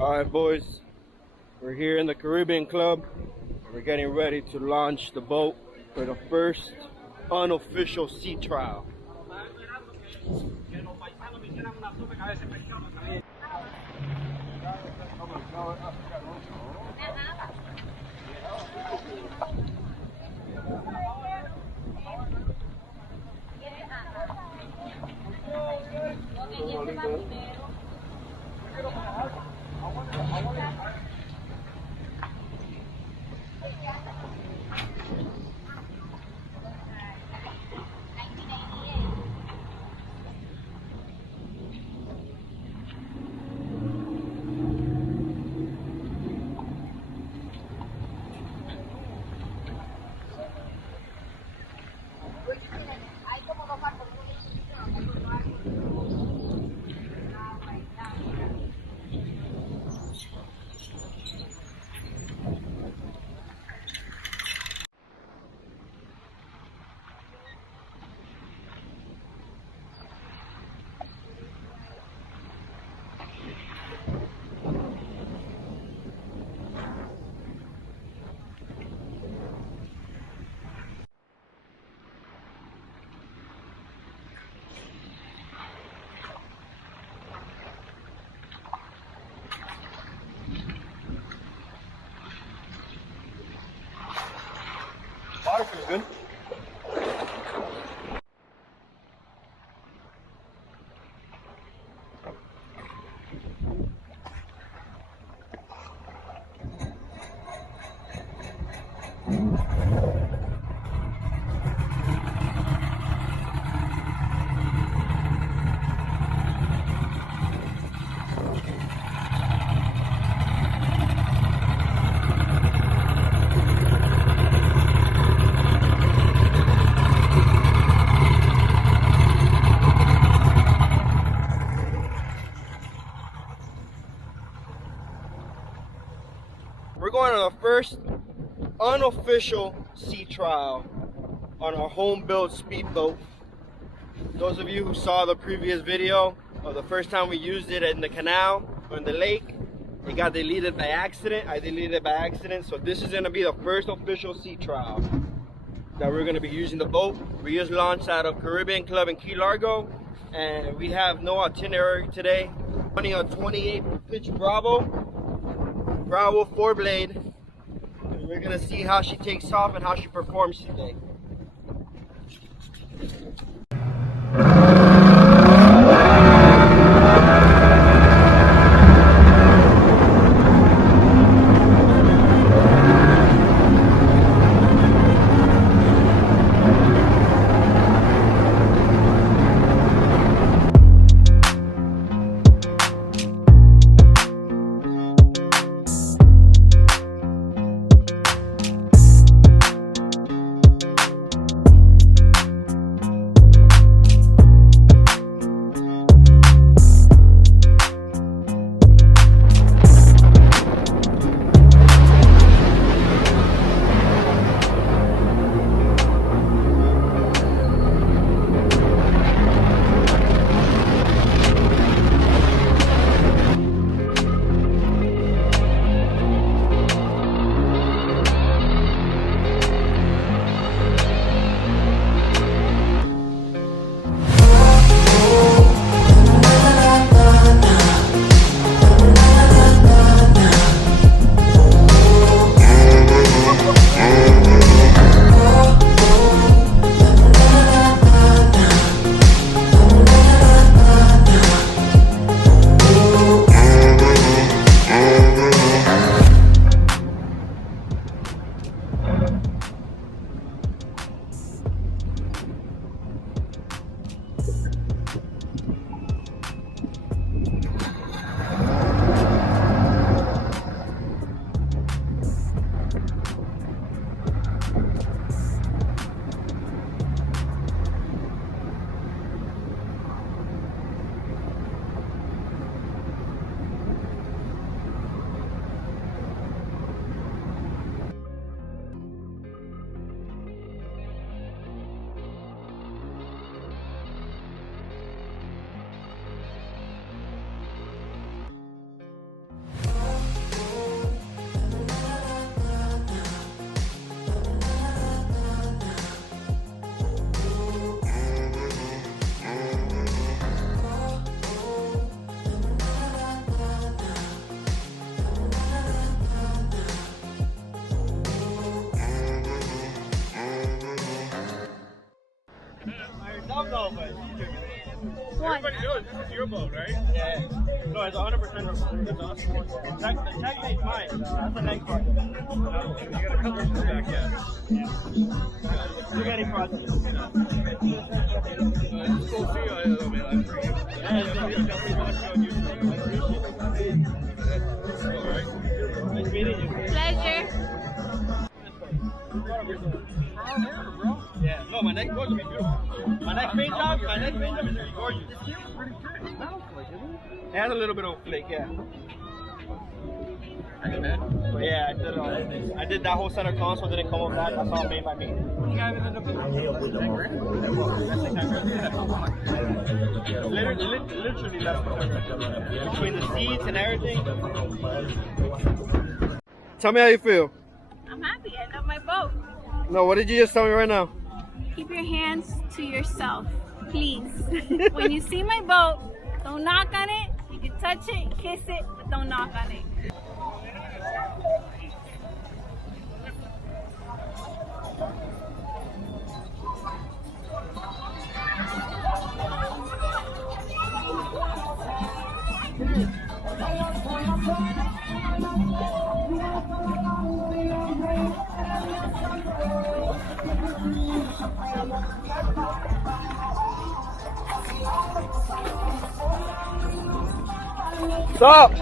Alright boys, we're here in the Caribbean Club. We're getting ready to launch the boat for the first unofficial sea trial. Water feels good. We're going on the first unofficial sea trial on our home-built speedboat. Those of you who saw the previous video of the first time we used it in the canal or in the lake, it got deleted by accident. I deleted it by accident. So this is going to be the first official sea trial that we're going to be using the boat. We just launched out of Caribbean Club in Key Largo, and we have no itinerary today. Running on 28 pitch Bravo 4-blade, and we're gonna see how she takes off and how she performs today. This is your boat, right? Yeah. No, it's 100% her. It's awesome. The checkmate's mine. That's the next part. You gotta come back, yeah. You're getting processed. It's cool to see you, though, man. I'm free. Definitely watch you on YouTube. Nice meeting you. Pleasure. Yeah, no, my next boat will be beautiful. My next paint job is going to be gorgeous. It has a little bit of flake, yeah. But yeah, I did that whole center console, didn't come up that. That's all made by me. Literally left between the seats and everything. Tell me how you feel. I'm happy. I love my boat. No, what did you just tell me right now? Keep your hands to yourself, please. When you see my boat, don't knock on it. You can touch it, kiss it, but don't knock on it. Stop!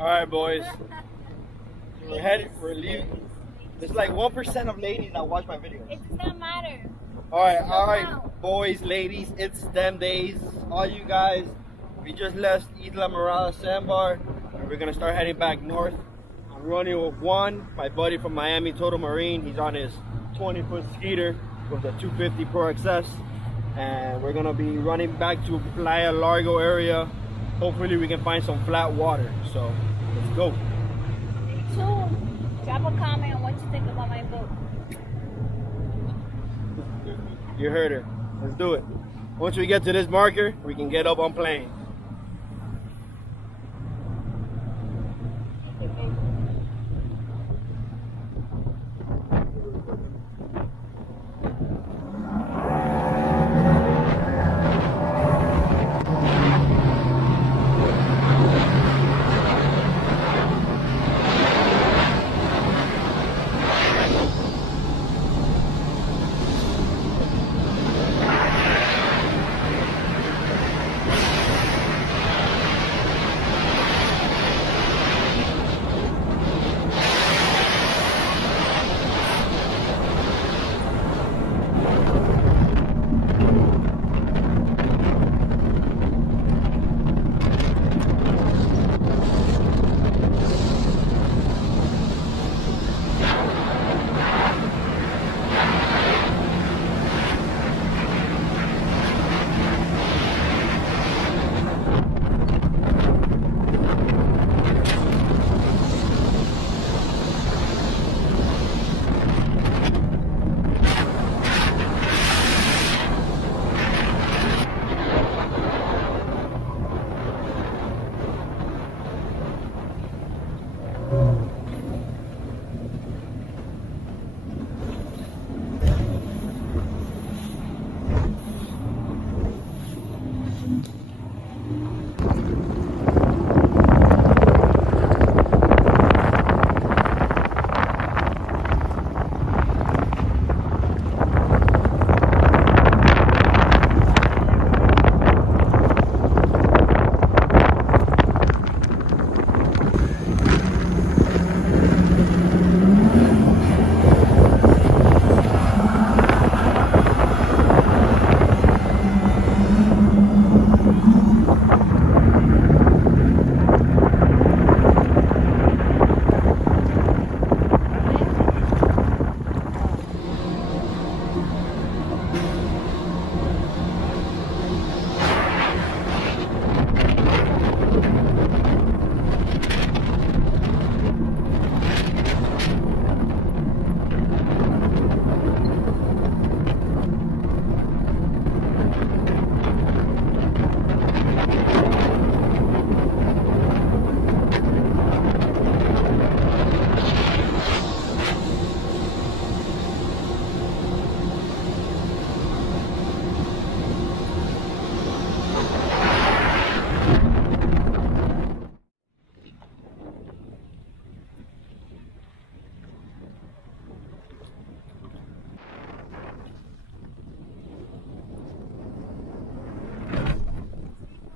Alright, boys. We're leaving. There's like 1% of ladies that watch my videos. It does not matter. Alright, boys, ladies, it's them days. All you guys, we just left ISLAMORADA Sandbar, and we're gonna start heading back north. I'm running with Juan, my buddy from Miami, Total Marine. He's on his 20-foot Skeeter with a 250 Pro XS, and we're gonna be running back to Playa Largo area. Hopefully we can find some flat water. So let's go. Stay tuned. Drop a comment on what you think about my boat. You heard her. Let's do it. Once we get to this marker, we can get up on plane.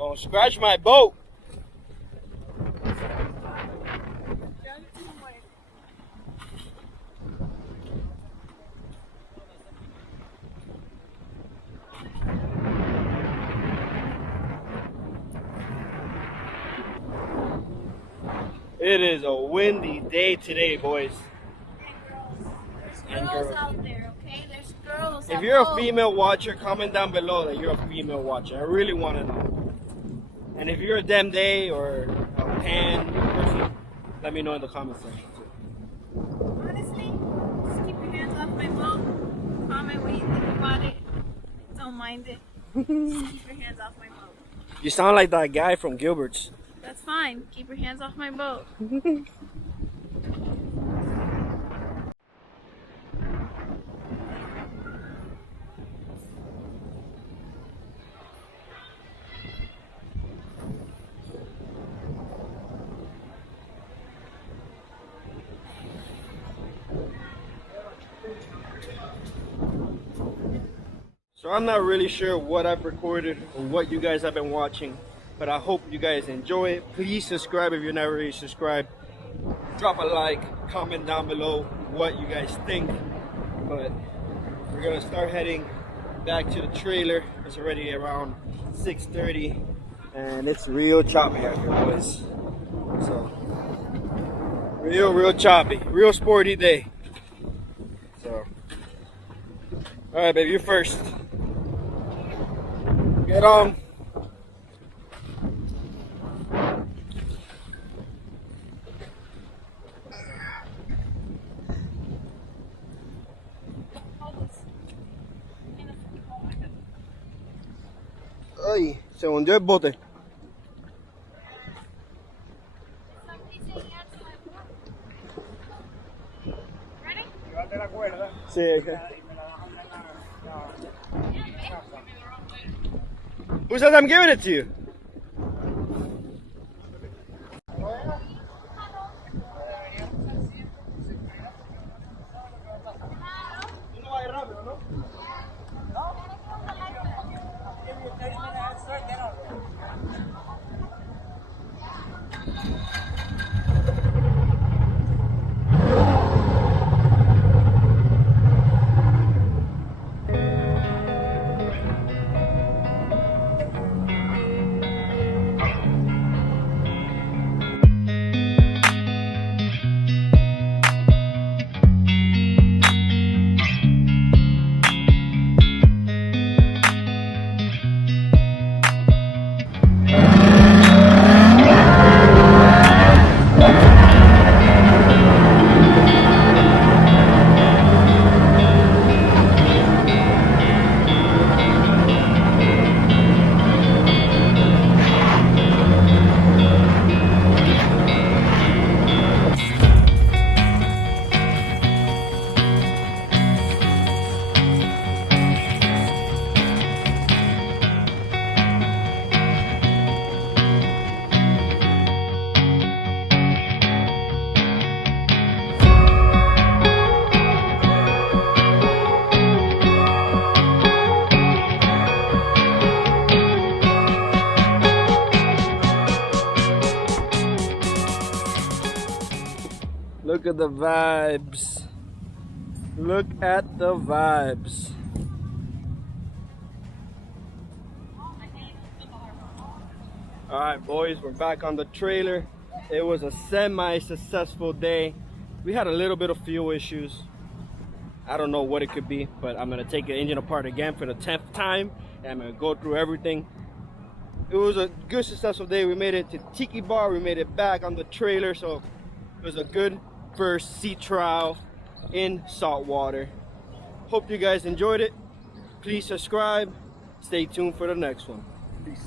Don't scratch my boat. It is a windy day today, boys. There's girls out there, okay? There's girls. If you're a female watcher, comment down below that you're a female watcher. I really want to know. And if you're a damn day or a pan person, let me know in the comment section too. Honestly, just keep your hands off my boat. Comment what you think about it. Don't mind it. Just keep your hands off my boat. You sound like that guy from Gilbert's. That's fine. Keep your hands off my boat. So I'm not really sure what I've recorded or what you guys have been watching, but I hope you guys enjoy it. Please subscribe if you're not already subscribed. Drop a like, comment down below what you guys think. But we're gonna start heading back to the trailer. It's already around 6:30 and it's real choppy out here, boys. So real choppy, real sporty day. So all right, baby, you first. Get on. Ay, se hundió el bote. Llévate la cuerda. Sí, who says I'm giving it to you? Look at the vibes. Look at the vibes. Alright boys, we're back on the trailer. It was a semi-successful day. We had a little bit of fuel issues. I don't know what it could be, but I'm gonna take the engine apart again for the 10th time and I'm gonna go through everything. It was a good successful day. We made it to Tiki Bar, we made it back on the trailer, so it was a good first sea trial in saltwater. Hope you guys enjoyed it. Please subscribe. Stay tuned for the next one. Peace.